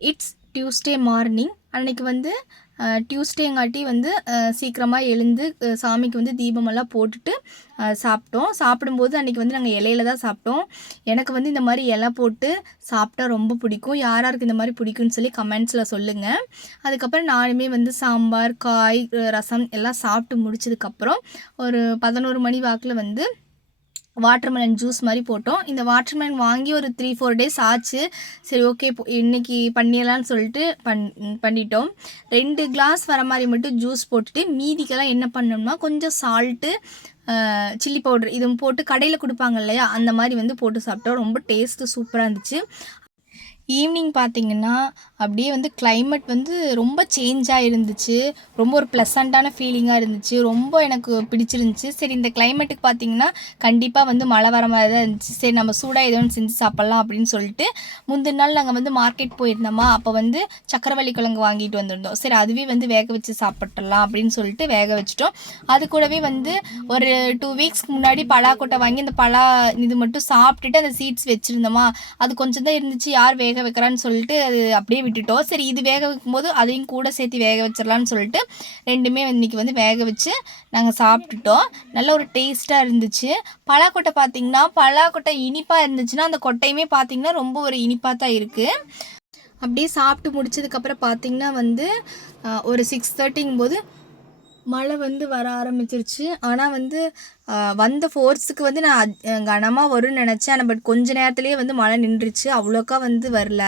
It's Tuesday morning. அன்றைக்கி வந்து டியூஸ்டேங்காட்டி வந்து சீக்கிரமாக எழுந்து சாமிக்கு வந்து தீபமெல்லாம் போட்டுட்டு சாப்பிட்டோம். சாப்பிடும்போது அன்றைக்கி வந்து நாங்கள் இலையில தான் சாப்பிட்டோம். எனக்கு வந்து இந்த மாதிரி இலை போட்டு சாப்பிட்டா ரொம்ப பிடிக்கும். யார் யாருக்கு இந்த மாதிரி பிடிக்கும்னு சொல்லி கமெண்ட்ஸில் சொல்லுங்கள். அதுக்கப்புறம் நானுமே வந்து சாம்பார், காய், ரசம் எல்லாம் சாப்பிட்டு முடிச்சதுக்கப்புறம் ஒரு 11 மணி வாக்கில் வந்து வாட்டர்மெலன் ஜூஸ் மாதிரி போட்டோம். இந்த வாட்டர்மெலன் வாங்கி ஒரு 3-4 டேஸ் ஆச்சு. சரி, ஓகே, இன்றைக்கி பண்ணிடலான்னு சொல்லிட்டு பண்ணிட்டோம். 2 கிளாஸ் வர மாதிரி மட்டும் ஜூஸ் போட்டுட்டு மீதிக்கெல்லாம் என்ன பண்ணோம்னா கொஞ்சம் சால்ட்டு, சில்லி பவுடர் இது போட்டு கடையில் கொடுப்பாங்க இல்லையா, அந்த மாதிரி வந்து போட்டு சாப்பிட்டோம். ரொம்ப டேஸ்ட்டு சூப்பராக இருந்துச்சு. ஈவினிங் பார்த்திங்கன்னா அப்படியே வந்து கிளைமேட் வந்து ரொம்ப சேஞ்சாக இருந்துச்சு. ரொம்ப ஒரு ப்ளசண்ட்டான ஃபீலிங்காக இருந்துச்சு. ரொம்ப எனக்கு பிடிச்சிருந்துச்சி. சரி, இந்த கிளைமேட்டுக்கு பார்த்திங்கன்னா கண்டிப்பாக வந்து மழை வர மாதிரி தான் இருந்துச்சு. சரி, நம்ம சூடாக ஏதோ ஒன்று செஞ்சு சாப்பிட்லாம் அப்படின்னு சொல்லிட்டு முந்தின நாள் நாங்கள் வந்து மார்க்கெட் போயிருந்தோமா, அப்போ வந்து சக்கரவள்ளி கிழங்கு வாங்கிட்டு வந்திருந்தோம். சரி, அதுவே வந்து வேக வச்சு சாப்பிட்றலாம் அப்படின்னு சொல்லிட்டு வேக வச்சுட்டோம். அது கூடவே வந்து ஒரு 2 வீக்ஸ்க்கு முன்னாடி பலாக்கொட்டை வாங்கி அந்த பலா இது மட்டும் சாப்பிட்டுட்டு அந்த சீட்ஸ் வச்சுருந்தோமா, அது கொஞ்சம் தான் இருந்துச்சு. யார் வேக வைக்கிறான்னு சொல்லிட்டு அது அப்படியே விட்டுட்டோம். சரி, இது வேக வைக்கும்போது அதையும் கூட சேர்த்து வேக வச்சிடலான்னு சொல்லிட்டு 2மே இன்றைக்கி வந்து வேக வச்சு நாங்கள் சாப்பிட்டுட்டோம். நல்ல ஒரு டேஸ்ட்டாக இருந்துச்சு. பலாக்கொட்டை பார்த்திங்கன்னா பலாக்கொட்டை இனிப்பாக இருந்துச்சுன்னா அந்த கொட்டையுமே பார்த்திங்கன்னா ரொம்ப ஒரு இனிப்பாக தான் இருக்குது. அப்படியே சாப்பிட்டு முடிச்சதுக்கப்புறம் பார்த்திங்கன்னா வந்து ஒரு 6:30ங்கும் போது மழை வந்து வர ஆரம்பிச்சிருச்சு. ஆனால் வந்து வந்த ஃபோர்ஸுக்கு வந்து நான் கனமாக வரும்னு நினச்சேன். ஆனால் பட் கொஞ்ச நேரத்துலேயே வந்து மழை நின்றுச்சு. அவ்வளோக்கா வந்து வரல.